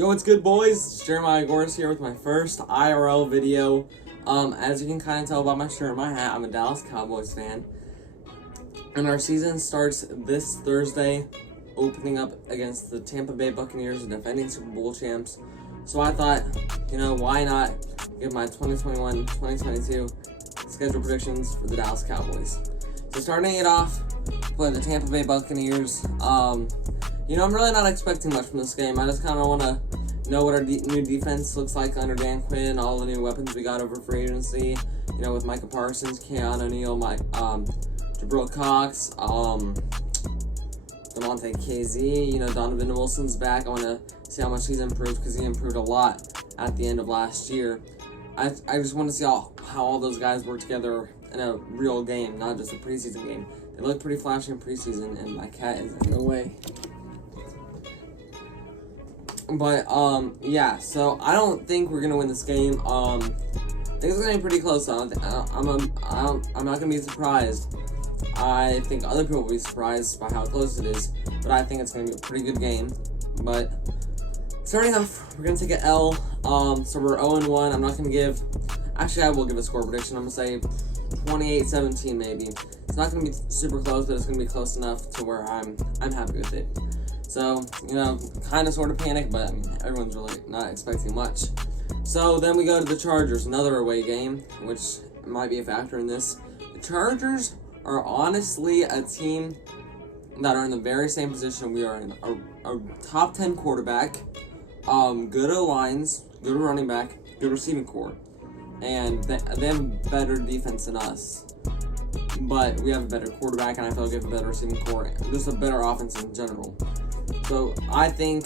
Yo, what's good, boys? It's Jeremiah Gores here with my first IRL video. As you can kind of tell by my shirt and my hat, I'm a Dallas Cowboys fan. And our season starts this Thursday, opening up against the Tampa Bay Buccaneers, the defending Super Bowl champs. So I thought, why not give my 2021-2022 schedule predictions for the Dallas Cowboys. So starting it off, playing the Tampa Bay Buccaneers. I'm really not expecting much from this game. I just kind of want to know what our new defense looks like under Dan Quinn, all the new weapons we got over free agency, with Micah Parsons, Keanu O'Neal, Jabril Cox, Devontae KZ, Donovan Wilson's back. I want to see how much he's improved because he improved a lot at the end of last year. I just want to see how all those guys work together in a real game, not just a preseason game. They look pretty flashy in preseason, and my cat is in the way. But, so I don't think we're going to win this game. I think it's going to be pretty close, though. I'm not going to be surprised. I think other people will be surprised by how close it is, but I think it's going to be a pretty good game. But, starting off, we're going to take an L. So we're 0-1. I'm not going to give, actually I will give a score prediction. I'm going to say 28-17 maybe. It's not going to be super close, but it's going to be close enough to where I'm happy with it. So, kind of sort of panic, but everyone's really not expecting much. So then we go to the Chargers, another away game, which might be a factor in this. The Chargers are honestly a team that are in the very same position we are in. A top 10 quarterback, good O-lines, good running back, good receiving core. And they have better defense than us. But we have a better quarterback, and I feel like we have a better receiving core, just a better offense in general. So I think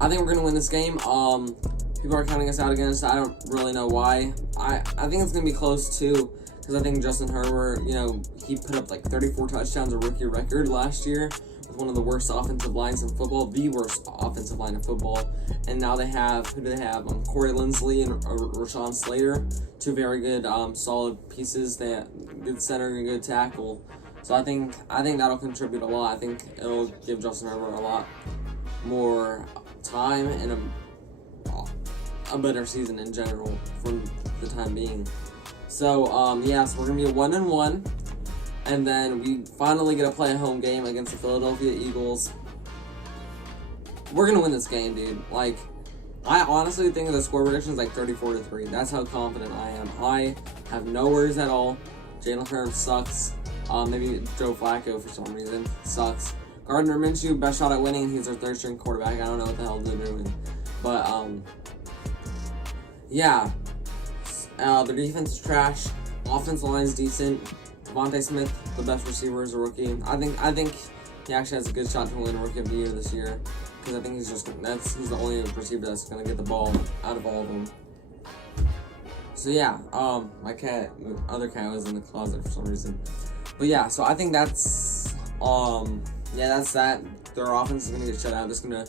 we're gonna win this game. People are counting us out against. I don't really know why. I think it's gonna be close too, because I think Justin Herbert, he put up like 34 touchdowns, a rookie record last year, with one of the worst offensive lines in football, the worst offensive line in football. And now they have, who do they have? Corey Linsley and Rashawn Slater, two very good, solid pieces. They have good center and a good tackle. So I think that'll contribute a lot. I think it'll give Justin Herbert a lot more time and a better season in general for the time being. So so we're gonna be a 1-1, and then we finally get to play a home game against the Philadelphia Eagles. We're gonna win this game, dude. Like, I honestly think the score prediction is like 34-3. That's how confident I am. I have no worries at all. Jalen Hurts sucks. Maybe Joe Flacco for some reason their Gardner Minshew, best shot at winning. He's our third string quarterback. I don't know what the hell they're doing. But, their defense is trash. Offensive line is decent. Devontae Smith, the best receiver, is a rookie. I think he actually has a good shot to win Rookie of the Year this year. Because I think he's the only receiver that's going to get the ball out of all of them. So my other cat was in the closet for some reason. But so I think that's that. Their offense is gonna get shut out. That's gonna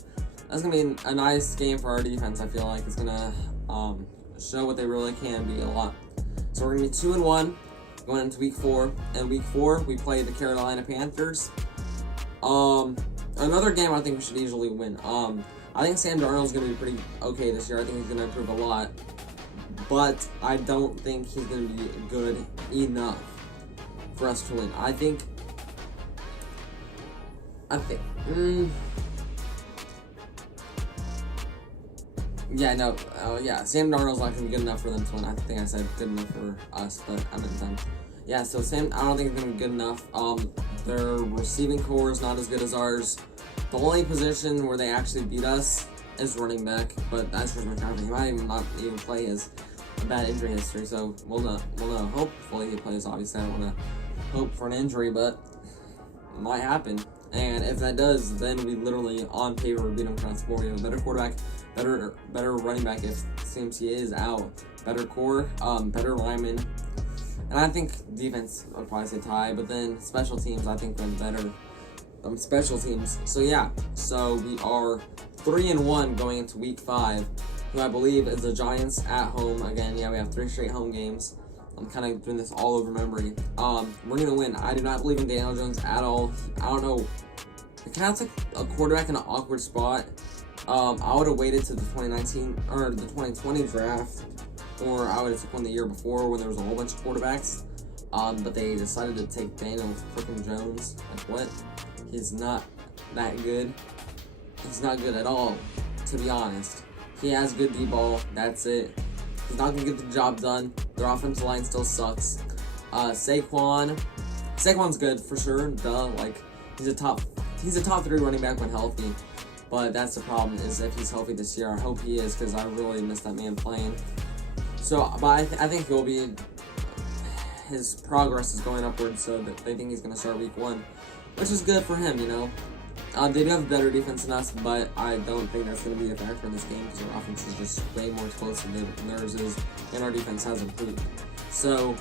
be a nice game for our defense. I feel like it's gonna show what they really can be a lot. So we're gonna be 2-1 going into week 4. And week 4 we play the Carolina Panthers. Another game I think we should easily win. I think Sam Darnold's gonna be pretty okay this year. I think he's gonna improve a lot, but I don't think he's gonna be good enough for us to win. Sam Darnold's not gonna be good enough for them to win. I think I said good enough for us, but I meant them. I don't think it's gonna be good enough. Their receiving core is not as good as ours. The only position where they actually beat us is running back, but that's Chris McCaffrey. He might not even play his bad injury history, so we'll know. Hopefully he plays. Obviously, I don't want to hope for an injury, but it might happen. And if that does, then we literally, on paper, beat him across the board. We have a better quarterback, better running back if CMC is out, better core, better linemen. And I think defense would probably say tie, but then special teams, I think we're better special teams. So so we are 3-1 going into week 5, who I believe is the Giants at home again. We have 3 straight home games. I'm kind of doing this all over memory. We're going to win. I do not believe in Daniel Jones at all. I don't know. He kind of took a quarterback in an awkward spot I would have waited to the 2019 or the 2020 draft, or I would have took one the year before when there was a whole bunch of quarterbacks. But they decided to take Daniel freaking Jones. Like, what? He's not that good. He's not good at all, to be honest. He has good D-ball. That's it. He's not gonna get the job done. Their offensive line still sucks. Saquon's good for sure. Duh. Like, he's a top 3 running back when healthy. But that's the problem, is if he's healthy this year. I hope he is, because I really miss that man playing. So, but I think he'll be. His progress is going upwards, so that they think he's going to start week 1, which is good for him, you know. They do have a better defense than us, but I don't think that's going to be a factor in this game, because our offense is just way more explosive than theirs is, and our defense has improved. So,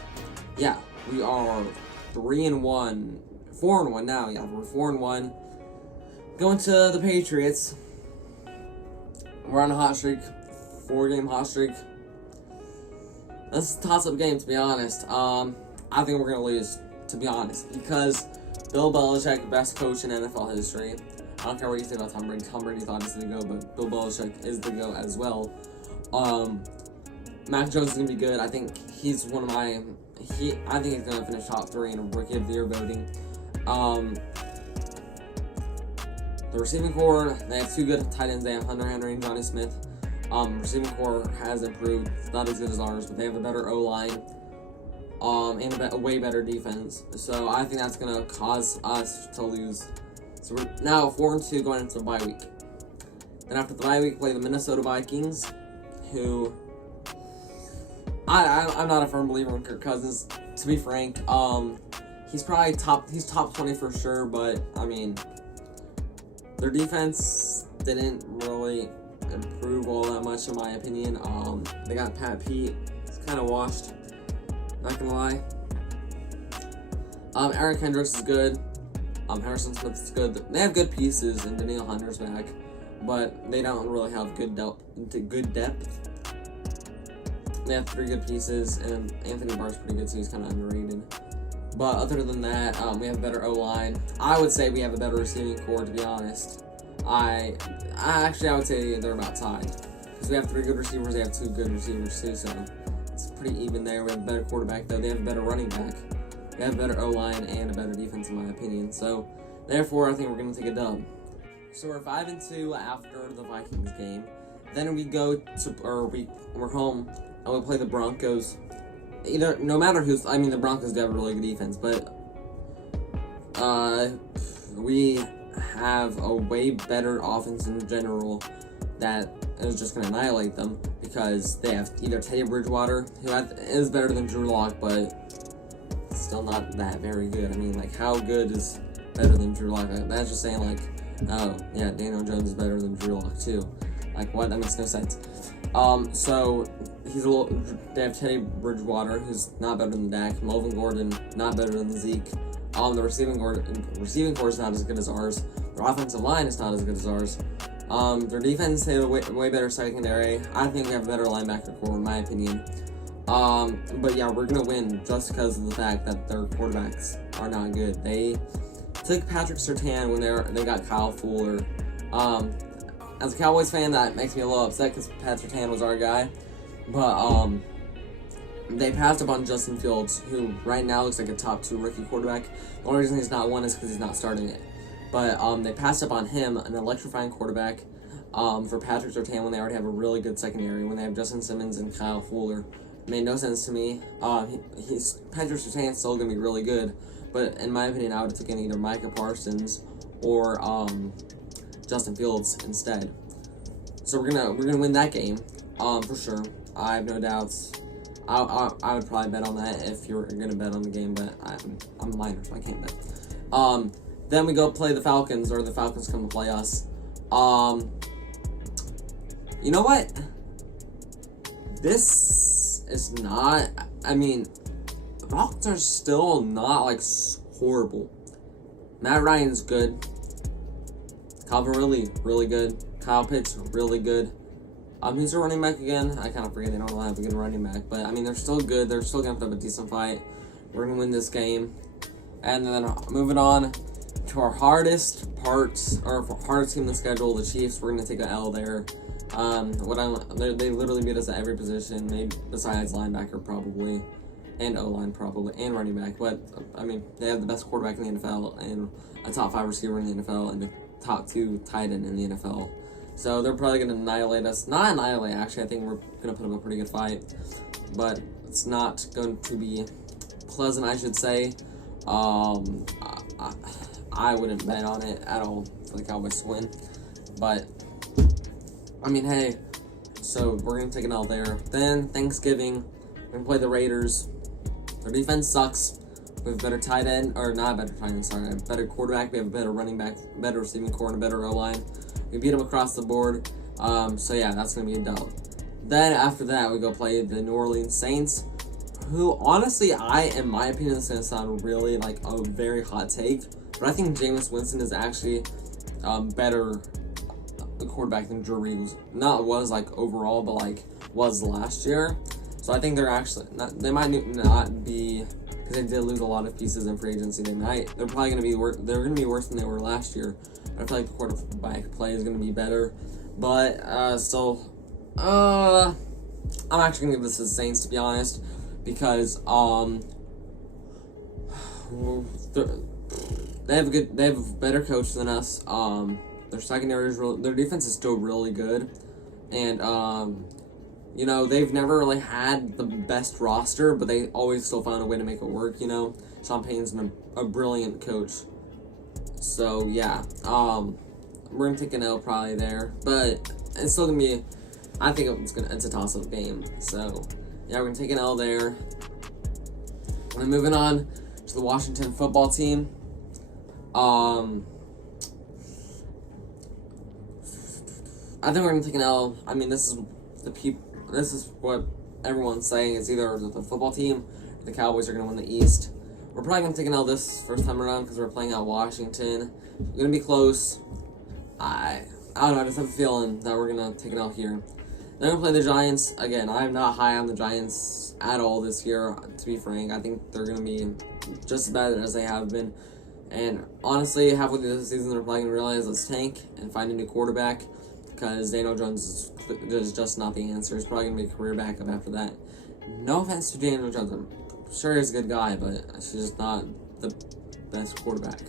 yeah, we are 3-1, 4-1 now. Yeah, we're 4-1. Going to the Patriots. We're on a hot streak, 4-game hot streak. This is a toss-up game, to be honest. I think we're going to lose, to be honest, because Bill Belichick, best coach in NFL history. I don't care what you say about Tom Brady. Tom Brady thought he's the GOAT, but Bill Belichick is the GOAT as well. Mac Jones is going to be good. I think he's one of my... I think he's going to finish top 3 in Rookie of the Year voting. The receiving core, they have 2 good tight ends. They have Hunter Henry and Johnny Smith. Receiving core has improved. It's not as good as ours, but they have a better O-line, and a way better defense. So I think that's going to cause us to lose. So we're now 4-2 going into the bye week. Then after the bye week, play the Minnesota Vikings, who I'm not a firm believer in Kirk Cousins, to be frank. He's probably top 20 for sure, but I mean, their defense didn't really improve all that much in my opinion. They got Pat Pete. It's kind of washed. Not gonna lie. Eric Hendricks is good. Harrison Smith is good. They have good pieces, and Danielle Hunter's back, but they don't really have good depth. They have 3 good pieces, and Anthony Barr's pretty good, so he's kind of underrated. But other than that, we have a better O-line. I would say we have a better receiving core, to be honest. I would say they're about tied, because we have 3 good receivers. They have 2 good receivers too, so it's pretty even there. We have a better quarterback, though. They have a better running back. We have a better O-line and a better defense, in my opinion. So therefore, I think we're going to take a dub. So we're 5-2 after the Vikings game. Then we go to, we're home, and we play the Broncos. No matter who's, I mean, the Broncos do have a really good defense, but we have a way better offense in general that is just going to annihilate them, because they have either Teddy Bridgewater, who is better than Drew Lock, but still not that very good. I mean, like, how good is better than Drew Lock? That's just saying, like, oh, yeah, Daniel Jones is better than Drew Lock, too. Like, what? That makes no sense. So they have Teddy Bridgewater, who's not better than Dak. Melvin Gordon, not better than Zeke. The receiving core is not as good as ours. Their offensive line is not as good as ours. Their defense, they have a way better secondary. I think we have a better linebacker core, in my opinion. But yeah, we're going to win just because of the fact that their quarterbacks are not good. They took Patrick Surtain when they got Kyle Fuller. As a Cowboys fan, that makes me a little upset, because Pat Surtain was our guy. But they passed up on Justin Fields, who right now looks like a top 2 rookie quarterback. The only reason he's not one is because he's not starting it. But they passed up on him, an electrifying quarterback, for Patrick Surtain when they already have a really good secondary, when they have Justin Simmons and Kyle Fuller. It made no sense to me. Patrick Surtain's still going to be really good, but in my opinion, I would have taken either Micah Parsons or Justin Fields instead. So we're gonna win that game, for sure. I have no doubts. I would probably bet on that if you're gonna bet on the game, but I'm a minor, so I can't bet. Then we go play the Falcons, or the Falcons come to play us. You know what? This is not. I mean, the Falcons are still not like horrible. Matt Ryan's good. Calvin Ridley, really good. Kyle Pitts, really good. Who's their running back again? I kind of forget. They don't really have a good running back. But, I mean, they're still good. They're still going to put up a decent fight. We're going to win this game. And then moving on, to our hardest parts, or hardest team in the schedule, the Chiefs. We're gonna take an L there. They literally beat us at every position, maybe besides linebacker probably, and O-line probably, and running back. But I mean, they have the best quarterback in the NFL, and a top 5 receiver in the NFL, and the top 2 tight end in the NFL. So they're probably gonna annihilate us. Not annihilate, actually. I think we're gonna put up a pretty good fight, but it's not going to be pleasant, I should say. I wouldn't bet on it at all for the Cowboys to win, but I mean, hey, so we're going to take an L there. Then Thanksgiving, we're going to play the Raiders. Their defense sucks. We have a better tight end, or not a better tight end, sorry, a better quarterback. We have a better running back, better receiving core, and a better O-line. We beat them across the board. So yeah, that's going to be a dub. Then after that, we go play the New Orleans Saints, who honestly, in my opinion, this is going to sound really like a very hot take, but I think Jameis Winston is actually better quarterback than Drew Brees. Was like overall, but like was last year. So I think they're actually not. They might not be, because they did lose a lot of pieces in free agency. They're probably going to be worse. They're going to be worse than they were last year. But I feel like the quarterback play is going to be better. But still, I'm actually going to give this to the Saints, to be honest, because they have a better coach than us. Their secondary is their defense is still really good, and they've never really had the best roster, but they always still found a way to make it work. Sean Payton's a brilliant coach. So yeah, we're gonna take an L probably there, but it's still gonna be. I think it's a toss-up game. So yeah, we're gonna take an L there. And then moving on to the Washington football team. I think we're gonna take an L. I mean, this is what everyone's saying. It's either the football team or the Cowboys are gonna win the East. We're probably gonna take an L this first time around because we're playing at Washington. It's gonna be close. I don't know. I just have a feeling that we're gonna take an L here. Then we play the Giants again. I'm not high on the Giants at all this year. To be frank, I think they're gonna be just as bad as they have been. And honestly, halfway through the season, they're probably gonna realize let's tank and find a new quarterback, because Daniel Jones is just not the answer. He's probably going to be a career backup after that. No offense to Daniel Jones. I'm sure he's a good guy, but he's just not the best quarterback.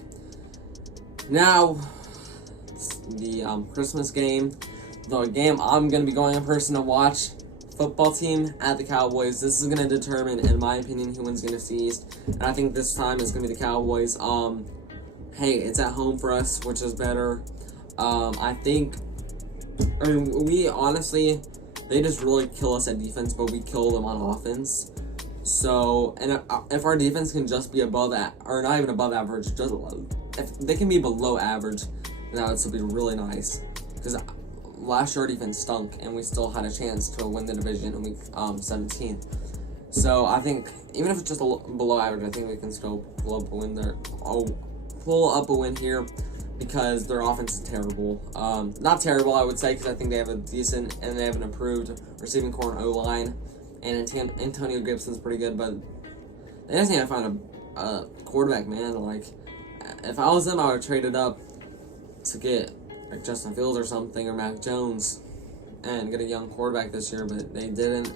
Now, the Christmas game. The game I'm going to be going in person to watch. Football team at the Cowboys. This is going to determine, in my opinion, who wins the NFC East. And I think this time it's going to be the Cowboys. Hey, it's at home for us, which is better. We honestly, they just really kill us at defense, but we kill them on offense. So, and if our defense can just be above that, or not even above average, just if they can be below average, then that would still be really nice. Because last year our defense stunk, and we still had a chance to win the division in week 17. So I think even if it's just below average, I think we can still pull up a win there. Pull up a win here. Because their offense is terrible. Not terrible, I would say, because I think they have a decent and they have an improved receiving core and O-line. And Antonio Gibson's pretty good, but they just need to find a quarterback, man. Like, if I was them, I would trade it up to get like Justin Fields or something, or Mac Jones, and get a young quarterback this year, but they didn't.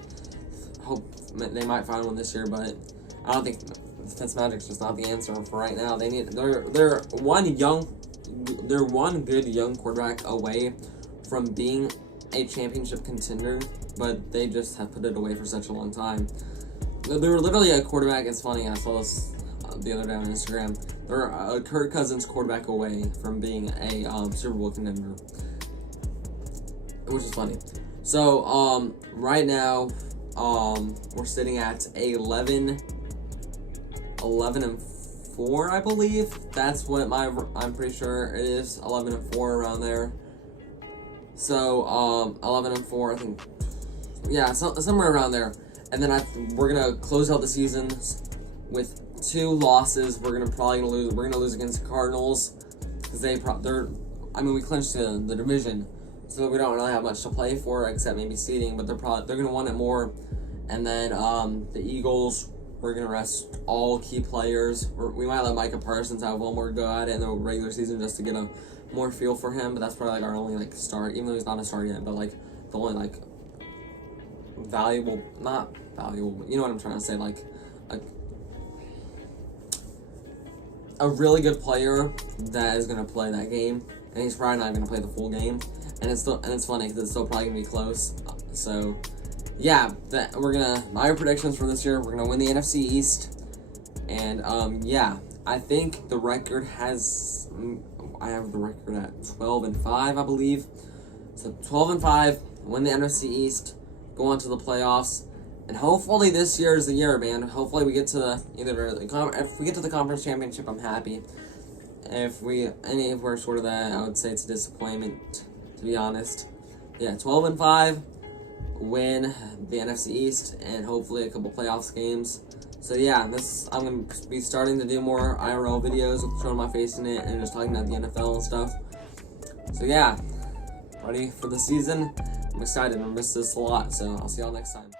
Hope they might find one this year, but I don't think Fitzmagic's just not the answer for right now. They're one good young quarterback away from being a championship contender, but they just have put it away for such a long time. They're literally a quarterback. It's funny, I saw this the other day on Instagram. They're a Kirk Cousins quarterback away from being a Super Bowl contender, which is funny. So right now we're sitting at 11-4, I believe. That's what I'm pretty sure it is, 11-4 around there. So 11-4, I think. Yeah, somewhere around there. And then we're gonna close out the season with 2 losses. We're probably gonna lose. We're gonna lose against the Cardinals because we clinched the division, so we don't really have much to play for except maybe seeding. But they're gonna want it more. And then the Eagles We're going to rest all key players. We might let Micah Parsons have one more go at it in the regular season just to get a more feel for him, but that's probably like our only like start, even though he's not a start yet, but like the only like not valuable, but you know what I'm trying to say, like a really good player that is going to play that game, and he's probably not going to play the full game, and it's funny because it's still probably going to be close. So yeah, my predictions for this year, we're gonna win the NFC East, and yeah, I think the record I have the record at 12-5, I believe. So 12-5, win the NFC East, go on to the playoffs, and hopefully this year is the year, man. Hopefully we get to if we get to the conference championship, I'm happy. If we're short of that, I would say it's a disappointment, to be honest. Yeah, 12-5, win the NFC East, and hopefully a couple playoffs games. So yeah, I'm going to be starting to do more IRL videos with showing my face in it and just talking about the NFL and stuff. So yeah, ready for the season. I'm excited. I miss this a lot, so I'll see y'all next time.